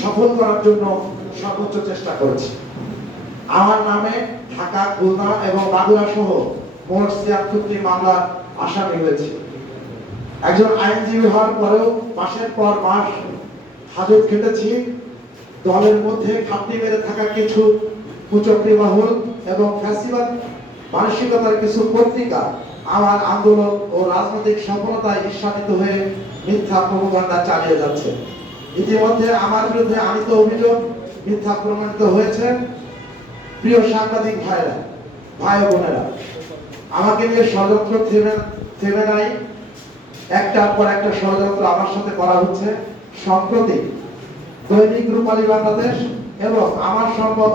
সফল করার জন্য সর্বোচ্চ চেষ্টা করেছি। আমার নামে ঢাকা, খুলনা এবং বাগুড়া সহ মোট ৭৬টি মামলার আসামি হয়েছে। একজন আইনজীবী হওয়ার পরেও মাসের পর মাস হাজত খেটেছি। দলের মধ্যে খাপটি মেরে থাকা কিছু কুচক্রী মহল এবং ফ্যাসিবাদ মানসিকতার কিছু পত্রিকা আমার আন্দোলন ও রাজনৈতিক সফলতায় ঈর্ষান্বিত হয়ে মিথ্যা প্রপাগান্ডা চালিয়ে যাচ্ছে। ইতিমধ্যে আমার বিরুদ্ধে আনিত অভিযোগ মিথ্যা প্রমাণিত হয়েছে। প্রিয় সাংবাদিক ভাইরা, ভাই ও বোনেরা, আমাকে নিয়ে ষড়যন্ত্র থেমে নাই। একটার পর একটা ষড়যন্ত্র আমার সাথে করা হচ্ছে। সম্প্রতি দৈনিক রূপালী বাংলাদেশ এবং আমার সংবাদ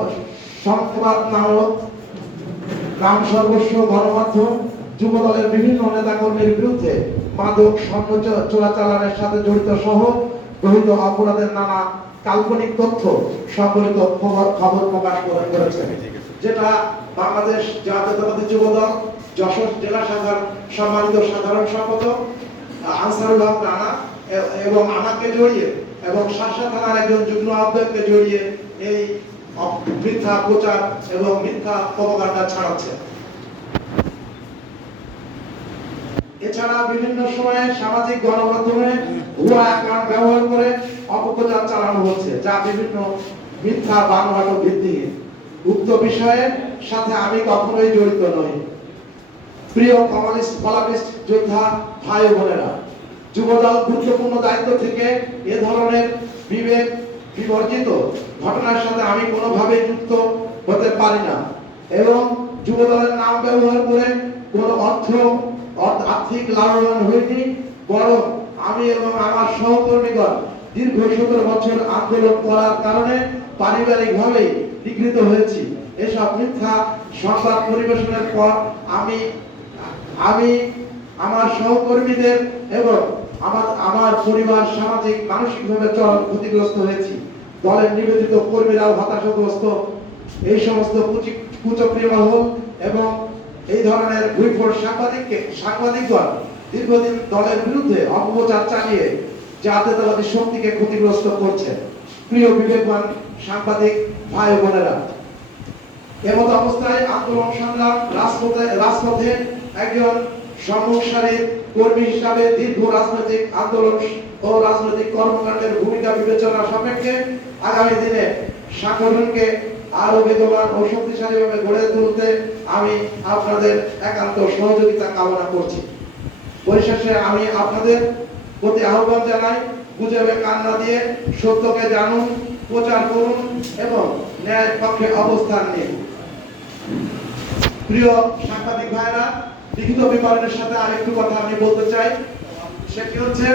নাম সর্বস্ব গণমাধ্যম যুবদলের বিভিন্ন নেতাকর্মীর বিরুদ্ধে মাদক স্বর্ণ চোরাচালানের সাথে জড়িত সহ গঠিত অপরাধের নানা কাল্পনিক তথ্য সংবলিত খবর প্রকাশ করেছে, যেটা বাংলাদেশ জাতীয়তাবাদী যুবদল যশোর জেলা শাখার সম্মানিত সাধারণ সম্পাদক আনসারুল হক রানা এবং আমাকে জড়িয়ে এবং শাসা থানার একজন যুগ্ম আহ্বায়ককে জড়িয়ে এই মিথ্যা প্রচার এবং মিথ্যা প্রপাগান্ডা ছড়াচ্ছে। এছাড়া বিভিন্ন সময়ে সামাজিক গণমাধ্যমে ভুয়া অ্যাকাউন্ট ব্যবহার করে অপপ্রচার চালানো হচ্ছে, যা বিভিন্ন মিথ্যা বানোয়াট ভিত্তিহীন। উক্ত বিষয়ের সাথে আমি কখনোই জড়িত নই। প্রিয় কমিউনিস্ট যোদ্ধা ভাই বোনেরা, যুবদল গুরুত্বপূর্ণ দায়িত্ব থেকে এ ধরনের বিবেক বিবর্জিত ঘটনার সাথে আমি কোনোভাবেই যুক্ত হতে পারি না এবং যুবদলের নাম ব্যবহার করে কোনো আর্থিক লাভবান হইনি, বরং আমি এবং আমার সহকর্মীগণ দীর্ঘ ১৭ বছর আন্দোলন করার কারণে পারিবারিকভাবেই বিকৃত হয়েছি। এসব মিথ্যা সংবাদ পরিবেশনের পর আমি আমার সহকর্মীদের এবং আমার পরিবার সামাজিক মানসিকভাবে চরম ক্ষতিগ্রস্ত হয়েছি। দলের নিবেদিত কর্মীরাও হতাশাগ্রস্ত। এই সমস্ত কুচক্রী মহল এবং এই ধরনের ভুইফোড় সাংবাদিকগণ দীর্ঘদিন দলের বিরুদ্ধে অপপ্রচার চালিয়ে জাতীয়তাবাদী শক্তিকে ক্ষতিগ্রস্ত করছে। প্রিয় বিবেকবান সাংবাদিক ভাই বোনেরা, এমত অবস্থায় আন্দোলন সংগ্রাম রাজপথে একজন সম্মুখ সারির কর্মী হিসাবে দীর্ঘ রাজনৈতিক আন্দোলন ও রাজনৈতিক কর্মকাণ্ডের ভূমিকা বিবেচনা সাপেক্ষে আগামী দিনে সংগঠনকে আরো বেগবান ও শক্তিশালীভাবে গড়ে তুলতে আমি আপনাদের একান্ত সহযোগিতা কামনা করছি। পরিশেষে আমি আপনাদের প্রতি আহ্বান জানাই, গুজবে কান না দিয়ে সত্যকে জানুন, প্রচার করুন এবং ন্যায়ের পক্ষে অবস্থান নিন। প্রিয় সাংবাদিক ভাইরা, লিখিত বিবরণের সাথে আরেকটু কথা আমি বলতে চাই। সেটি হচ্ছে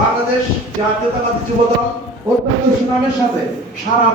বাংলাদেশ জাতীয়তাবাদী যুবদল অত্যন্ত সুনামের সাথে সারা